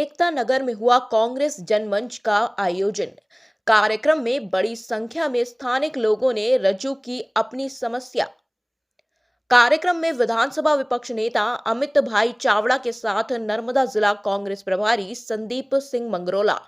एकता नगर में हुआ कांग्रेस जनमंच का आयोजन। कार्यक्रम में बड़ी संख्या में स्थानिक लोगों ने रजू की अपनी समस्या। कार्यक्रम में विधानसभा विपक्ष नेता अमित भाई चावड़ा के साथ नर्मदा जिला कांग्रेस प्रभारी संदीप सिंह मंगरोला,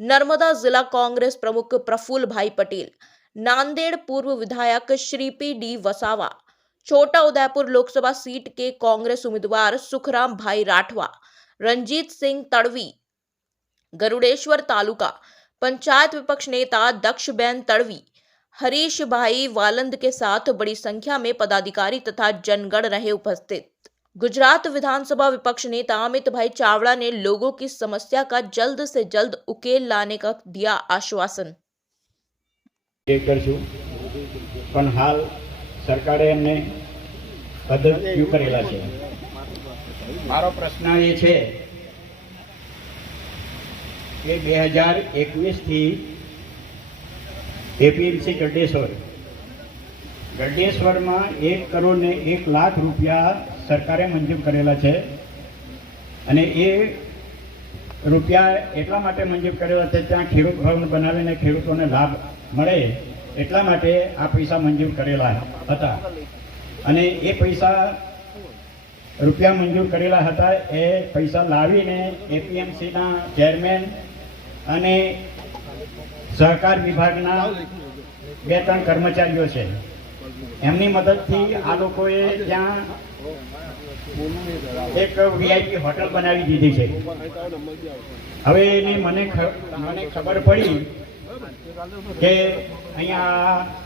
नर्मदा जिला कांग्रेस प्रमुख प्रफुल्ल भाई पटेल, नांदेड़ पूर्व विधायक श्रीपी डी वसावा, छोटा उदयपुर लोकसभा सीट के कांग्रेस उम्मीदवार सुखराम भाई राठवा, रंजीत सिंह तड़वी, गरुड़ेश्वर तालुका पंचायत विपक्ष नेता दक्षबेन तड़वी, हरीश भाई वालंद के साथ बड़ी संख्या में पदाधिकारी तथा जनगण रहे उपस्थित। गुजरात विधानसभा विपक्ष नेता अमित भाई चावड़ा ने लोगों की समस्या का जल्द से जल्द उकेल लाने का दिया आश्वासन। पण हाल सरकारे एमने कदर क्यों करेला छे। मारो प्रश्न ये छे कि 2021 थी एपीएमसी गड्डेश्वर में 1 करोड़ ने 1 लाख रुपया सरकारे मंजूर करेला छे अने ए रुपया एटला माटे मंजूर करेला छे त्यां खेडूत भवन बनावीने खेडूतोने लाभ मळे એટલા માટે આ પૈસા મંજૂર કરેલા હતા અને એ પૈસા રૂપિયા મંજૂર કરેલા હતા એ પૈસા લાવીને એપીએમસીના ચેરમેન અને સહકાર વિભાગના 2-3 કર્મચારીઓ છે એમની મદદથી આ લોકોએ ત્યાં એક વીઆઈપી હોટલ બનાવી દીધી છે। હવે એની મને ખબર પડી કે અહીંયા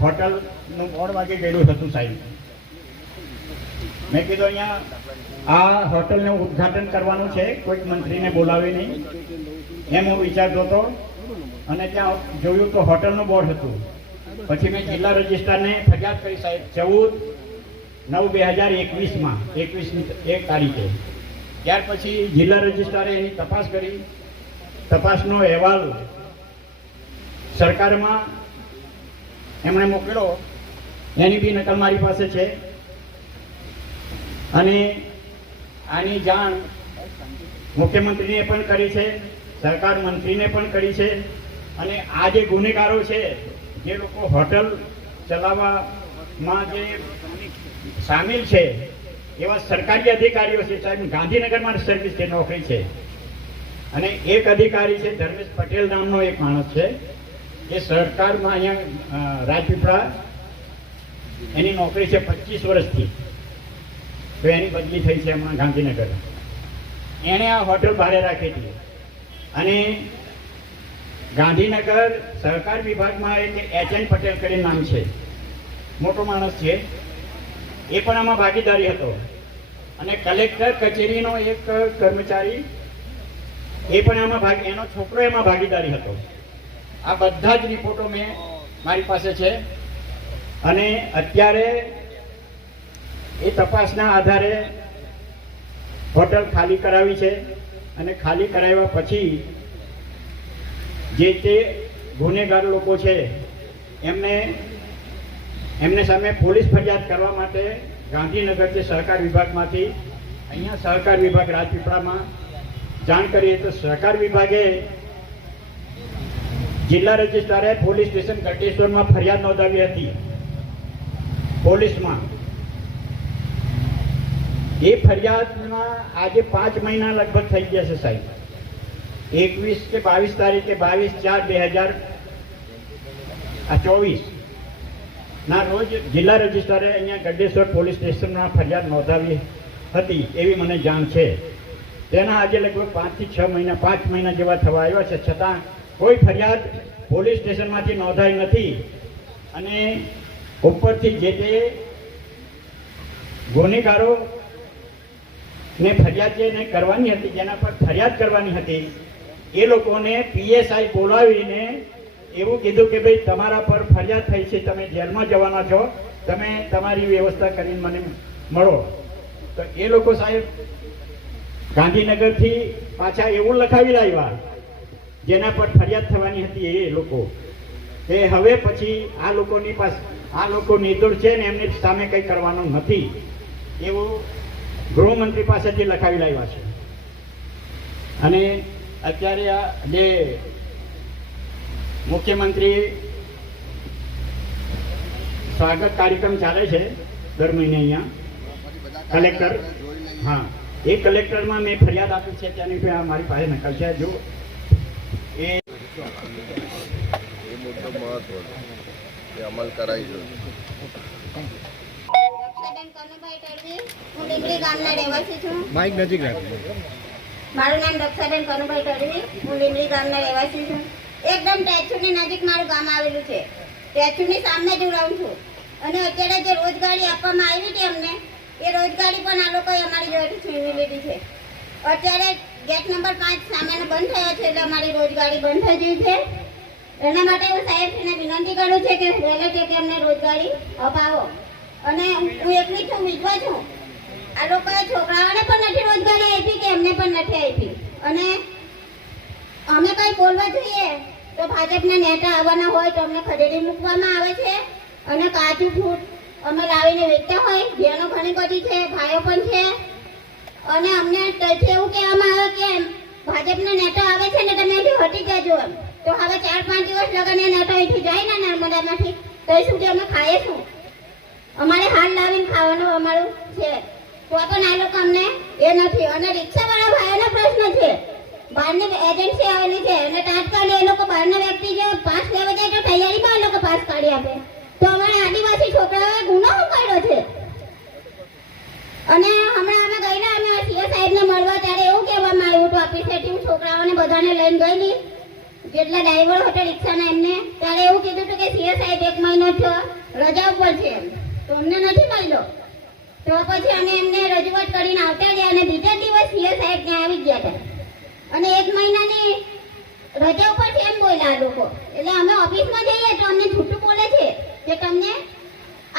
હોટલનું બોર્ડ વાગી ગયેલું હતું સાહેબ। મેં કીધું અહીંયા આ હોટલનું ઉદ્ઘાટન કરવાનું છે, કોઈક મંત્રીને બોલાવી નહીં એમ હું વિચારતો હતો અને ત્યાં જોયું તો હોટલનું બોર્ડ હતું। પછી મેં જિલ્લા રજિસ્ટ્રારને ફરિયાદ કરી સાહેબ 14/9/2021 21 તારીખે। ત્યાર પછી જિલ્લા રજિસ્ટ્રારે એની તપાસ કરી, તપાસનો અહેવાલ सरकार में एमणे मोकल्यो, एनी भी नकल मारी पासे छे अने आनी जाण मुख्यमंत्री ने पण करी छे, सरकार मंत्री ने पण करी छे अने आ जे गुनेगारो छे जे लोको होटल चलाववामां जे शामिल छे एवा सरकारी अधिकारीओ छे साहेब। गांधीनगर में सर्विस छे, नौकरी छे अने एक अधिकारी छे धर्मेश पटेल नामनो एक माणस छे ये सरकार में अँ राजपीपळा एनी नौकरी है 25 वर्ष थी, तो एनी बदली थई छे हमणां गांधीनगर। एणे आ होटल भाड़े राखी थी अने गांधीनगर सहकार विभाग में एक एचएन पटेल करीने नाम छे, मोटो माणस छे, ए पण आमां भागीदारी हतो अने कलेक्टर कचेरीनो एक कर्मचारी ए पण आमां एनो छोकरो एमां भागीदारी हतो। आ बधा ज रिपोर्टो में मारी पासे छे अने अत्यारे ए तपासना आधारे होटल खाली करावी छे अने खाली कराव्या पछी जे ते गुनेगार लोको छे एमने सामे पोलीस फरियाद करवा माटे गांधीनगर जे सहकार विभागमांथी अहींया सहकार विभाग राजपीपळामां जाण करीए तो सहकार विभागे जिला रजिस्ट्रारे पोलीस स्टेशन गड्डेश्वर में फरियाद नोंधावी हती पोलीस में। ये फरियाद में आज 5 महीना लगभग थई गया है साहब। 21 के 22 तारीखे 22/4/2024 ना रोज जिला रजिस्ट्रारे अहींया गड्डेश्वर पोलीस स्टेशन में फरियाद नोंधावी हती एवी मने जाण छे। तेना आजे लगभग 5 થી 6 महीना 5 महीना जेवा थवा आव्या छे छतां कोई फरियाद पोलीस स्टेशन में नोंधाई नहीं अने उपरथी जे ते गुनेगारो ने फरियाद जेने करवानी हती जेना पर फरियाद करवानी हती ए लोकोने पीएसआई बोलावीने एवुं कीधुं के भाई तमारा पर फरियाद थई छे, तमे जेलमां जवाना छो, तमे तमारी व्यवस्था करीने मने मळो। तो ए लोको साहेब गांधीनगर थी पाछा एवुं लखावी लाव्या जेना पर फरियाद थवानी हती ए लोको ते हवे पछी आ लोकोनी पास आ लोको निर्दोष छे ने एमनी सामे कई करवानुं नथी एवुं गृहमंत्री पासेथी लखावी लाव्या छे। અને અત્યારે આ જે મુખ્યમંત્રી સ્વાગત કાર્યક્રમ ચાલે છે દર મહિને અહીંયા કલેક્ટર, હા એ કલેક્ટરમાં મેં ફરિયાદ આપી છે ત્યાંની મારી પાસે નકલ છે. જો એ મુદ્દો મહત્વ એ અમલ કરાઈ ગયો. હું લીમડી ગામના રહેવાસી છું. માઇક નજીક રાખો. મારું નામ દક્ષાબેન કનુભાઈ તડવી. હું લીમડી ગામના રહેવાસી છું. એકદમ ટેચુની નજીક મારું ગામ આવેલું છે. ટેચુની સામે જ હું રહું છું. અને અત્યારે જે રોજગારી આપવામાં આવી હતી અમને, એ રોજગારી પણ આ લોકોએ અમારી જોડેથી છીનવી લીધી છે. અત્યારે ગેટ નંબર 5 સામેનો બંધ થયો છે, એટલે અમારી રોજગારી બંધ થઈ ગઈ છે. એના માટે હું સાહેબશ્રીને વિનંતી કરું છું કે વહેલે તકે અમને રોજગારી અપાવો. અને હું એકલી છું, વિધવા છું. આ લોકોએ છોકરાઓને પણ નથી રોજગારી આપી કે એમને પણ નથી આપી. અને અમે કંઈ બોલવા જોઈએ તો ભાજપના નેતા આવવાના હોય તો અમને ખદેડી મૂકવામાં આવે છે. અને કાચું ફ્રૂટ અમે લાવીને વેચતા હોય, બહેનો ઘણી બધી છે, ભાઈઓ પણ છે. અને અમને ત્યાંથી એવું કહેવામાં આવે કે ભાજપના નેતા આવે છે ને તમે અહીંથી હટી જજો એમ. તો હવે 4-5 દિવસ લગન એ નેતા અહીંથી જાય ને નર્મદામાંથી તો એ સુધી અમે ખાઈએ શું? અમારે હાલ લાવીને ખાવાનું અમારું છે. તો પણ આ લોકો અમને એ નથી. અને રિક્ષાવાળા ભાઈઓનો પ્રશ્ન છે. બહારની એજન્સી આવેલી છે અને તાત્કાલિક એ લોકો બહારના વ્યક્તિ જો પાસ લેવા જાય તો તૈયારીમાં એ લોકો પાસ કાઢી આપે. તો અમારે આદિવાસી છોકરાઓએ ગુનો ઉપાડ્યો છે. અને હમણાં અમે ગયેલા, અમે સીઓ સાહેબને મળવા ત્યારે એવું કહેવામાં આવ્યું હતું ઓફિસેથી, હું છોકરાઓને બધાને લઈને ગયેલી, જેટલા ડ્રાઈવર હતા રિક્ષાના એમને, ત્યારે એવું કીધું હતું કે સીઓ સાહેબ 1 મહિનો થયો રજા ઉપર છે. તો અમને નથી મળ્યો. તો પછી અમે એમને રજૂઆત કરીને આવતા રહ્યા અને બીજા દિવસ સીઓ સાહેબ ત્યાં આવી ગયા હતા. અને 1 મહિનાની રજા ઉપર છે એમ બોલ્યા આ લોકો. એટલે અમે ઓફિસમાં જઈએ તો અમને જૂઠું બોલે છે કે તમને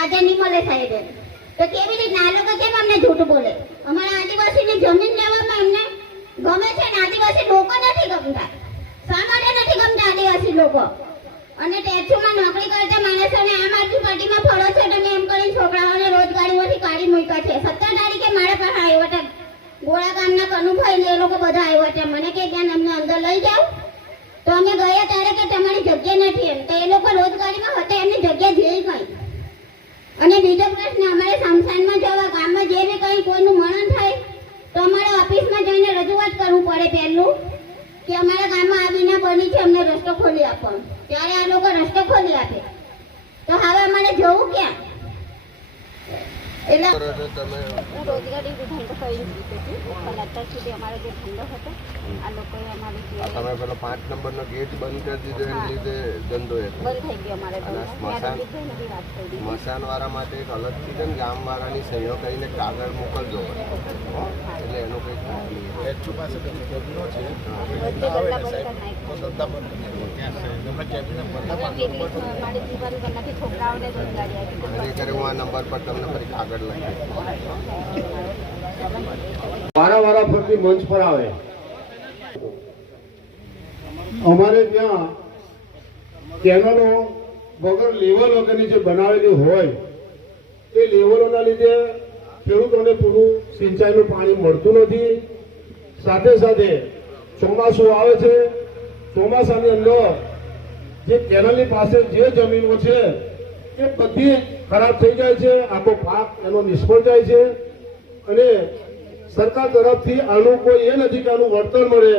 આજે નહીં મળે સાહેબ. તો કેવી રીતના આ લોકો કેમ અમને જૂઠું બોલે? અમારા આદિવાસીની જમીન લેવામાં એમને ગમે છે ને આદિવાસી લોકો નથી ગમતા. શા માટે નથી ગમતા આદિવાસી લોકો? અને ટેક્સમાં નોકરી કરતા માણસોને આમ આદમી પાર્ટીમાં ફળો છે તમે એમ કરીને છોકરાઓને રોજગારીમાંથી કાઢી મૂક્યા છે. 17 તારીખે મારા પાસે આવ્યા હતા ગોળા ગામના કનુભાઈ ને એ લોકો બધા આવ્યા હતા. મને કે બેન અમને અંદર લઈ જાઓ. તો અમે ગયા ત્યારે કે તમારી જગ્યા નથી એમ. તો એ લોકો રોજગારીમાં હતા, એમની જગ્યા જઈ ગઈ. અને બીજો પ્રશ્ન, અમારે સમસાનમાં જવા ગામમાં જે બી કંઈ કોઈનું મરણ થાય તો અમારે ઓફિસમાં જઈને રજૂઆત કરવું પડે પહેલું કે અમારા ગામમાં આ બીના બની છે, અમને રસ્તો ખોલી આપો. ત્યારે આ લોકો રસ્તો ખોલી આપે. તો હવે અમારે જવું ક્યાં? એટલે તમે હું રોજગારી ધંધો કરી હતી પણ અત્યાર સુધી અમારો જે ધંધો હતો આ લોકોએ અમારી તમે પેલો 5 નંબરનો ગેટ બંધ કરી દીધો એને લીધે ધંધો એ બંધ થઈ ગયો અમારે અને સ્મશાન વાળા માટે એક અલગથી છે ને ગામ વાળાની સહીઓ કરીને કાગળ મોકલજો એટલે એનો કંઈક છોકરાઓને રોજગારી હું આ નંબર પર તમને ફરી કાગળ લખી વારા ફરતી મંચ પર આવે. અમારે ત્યાં કેનલો વગર લેવલ વગરની જે બનાવેલી હોય એ લેવલોના લીધે ખેડૂતોને પૂરું સિંચાઈનું પાણી મળતું નથી. સાથે સાથે ચોમાસું આવે છે, ચોમાસાની અંદર જે કેનલની પાસે જે જમીનો છે એ બધી ખરાબ થઈ જાય છે, આખો પાક એનો નિષ્ફળ જાય છે. અને સરકાર તરફથી આનું કોઈ એ નથી કે આનું વળતર મળે.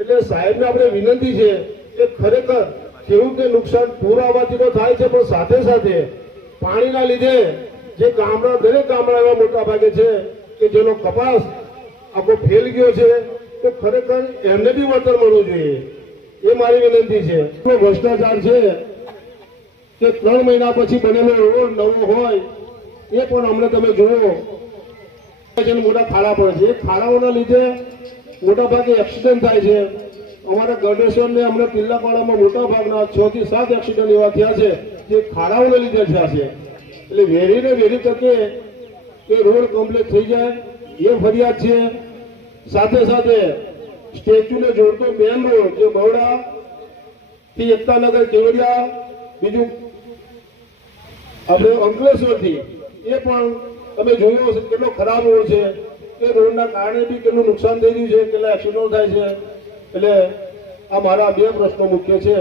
એટલે સાહેબને આપણે વિનંતી છે કે ખરેખર ખેડૂતને નુકસાન પૂરું આવવાથી તો થાય છે, પણ સાથે સાથે પાણીના લીધે જે ગામડા દરેક ગામડા એવા મોટા ભાગે છે કે જેનો કપાસ આખો ફેલ ગયો છે, તો ખરેખર એમને બી વળતર મળવું જોઈએ, એ મારી વિનંતી છે. ભ્રષ્ટાચાર છે કે 3 મહિના પછી બનેલો રોડ નવો હોય એ પણ હમણાં તમે જુઓ મોટા ખાડા પડે છે. એ ખાડાઓના લીધે મોટા ભાગે એક્સિડન્ટ થાય છે. અમારા ગઢેશ્વર ને હમણાં તિલ્લાપાડામાં મોટા ભાગના 6 થી 7 એક્સિડન્ટ એવા થયા છે જે ખાડાઓના લીધે થયા છે. એટલે વહેલી તકે એ રોડ કમ્પ્લીટ થઈ જાય એ ફરિયાદ છે. સાથે સાથે સ્ટેચ્યુને જોડતો મેન રોડ જે બરોડા થી એકતાનગર કેવડિયા, બીજું આપણે અંકલેશ્વરથી એ પણ તમે જોયો હશે કેટલો ખરાબ રોડ છે. એ રોડના કારણે બી કેટલું નુકસાન થઈ રહ્યું છે, કેટલા એક્સિડન્ટ થાય છે. એટલે આ મારા બે પ્રશ્નો મુખ્ય છે,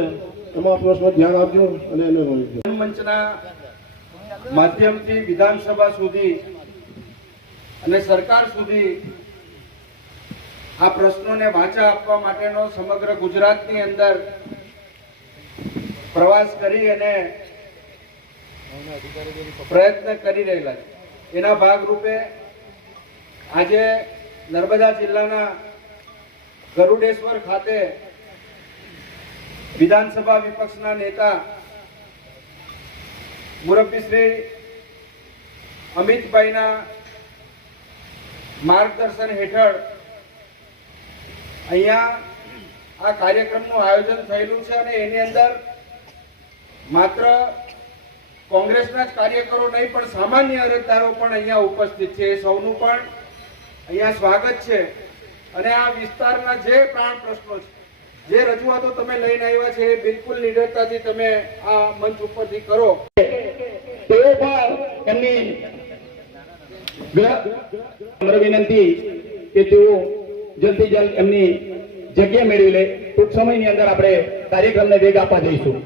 એમાં પ્રશ્નો ધ્યાન આપજો અને એને નોંધજો. મંચના માધ્યમથી વિધાનસભા સુધી અને સરકાર સુધી આ પ્રશ્નોને વાચા આપવા માટેનો સમગ્ર ગુજરાતની અંદર પ્રવાસ કરી અને પ્રયત્ન કરી રહેલા છે. એના ભાગરૂપે આજે નર્મદા જિલ્લાના ગરુડેશ્વર ખાતે વિધાનસભા વિપક્ષના નેતા મુરબ્બી શ્રી અમિતભાઈના માર્ગદર્શન હેઠળ અહીંયા આ કાર્યક્રમનું આયોજન થયેલું છે અને એની અંદર માત્ર કોંગ્રેસના જ કાર્યકરો નહીં પણ સામાન્ય અરજદારો પણ અહીંયા ઉપસ્થિત છે. એ સૌનું પણ અહીંયા સ્વાગત છે અને આ વિસ્તારના જે પ્રાણ પ્રશ્નો છે, જે રજૂઆતો તમે લઈને આવ્યા છે, એ બિલકુલ નિડરતાથી તમે આ મંચ ઉપરથી કરો. તેઓ પણ એમની વિનંતી કે તેઓ જલ્દી જલ્દ એમની જગ્યા મેળવી લે. ટૂંક સમયની અંદર આપણે કાર્યક્રમને વેગ આપવા જઈશું.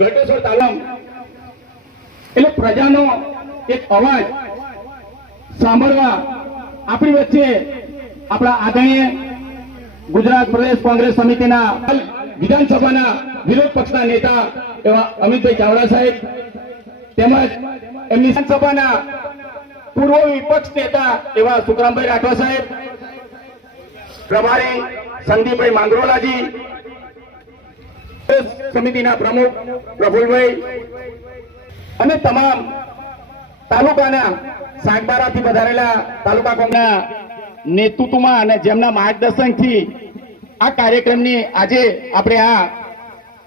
ગઢેશ્વર તાલુમ એટલે પ્રજાનો એક અવાજ સાંભળવા આપણી વચ્ચે આપણા આદરણીય ગુજરાત પ્રદેશ કોંગ્રેસ સમિતિના વિધાનસભાના વિરોધ પક્ષના નેતા એવા અમિતભાઈ ચાવડા સાહેબ તેમજ એમની વિધાનસભાના પૂર્વ વિપક્ષ નેતા એવા સુખરામભાઈ રાઠવા સાહેબ, પ્રભારી સંદીપભાઈ માંગરોલાજી, સમિતિના પ્રમુખ પ્રફુલભાઈ અને તમામ તાલુકાના સાગબારાથી પધારેલા તાલુકા કોંગ્રેસના નેતૃત્વમાં અને જેમના માર્ગદર્શનથી આ કાર્યક્રમની આજે આપણે આ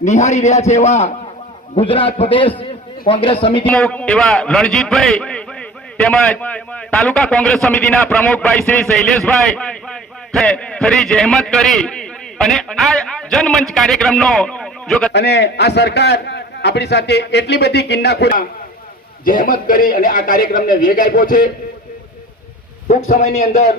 નિહાળી રહ્યા છે એવા ગુજરાત પ્રદેશ કોંગ્રેસ સમિતિનો એવા રણજીતભાઈ તેમજ તાલુકા કોંગ્રેસ સમિતિના પ્રમુખભાઈ શ્રી શૈલેષભાઈ ખરી જહેમત કરી અને આ જનમંચ કાર્યક્રમનો જો અને આ સરકાર આપણી સાથે એટલી બધી કિન્નાખોરી જહેમત કરી અને આ કાર્યક્રમને વેગ આપ્યો છે. ટૂંક સમયની અંદર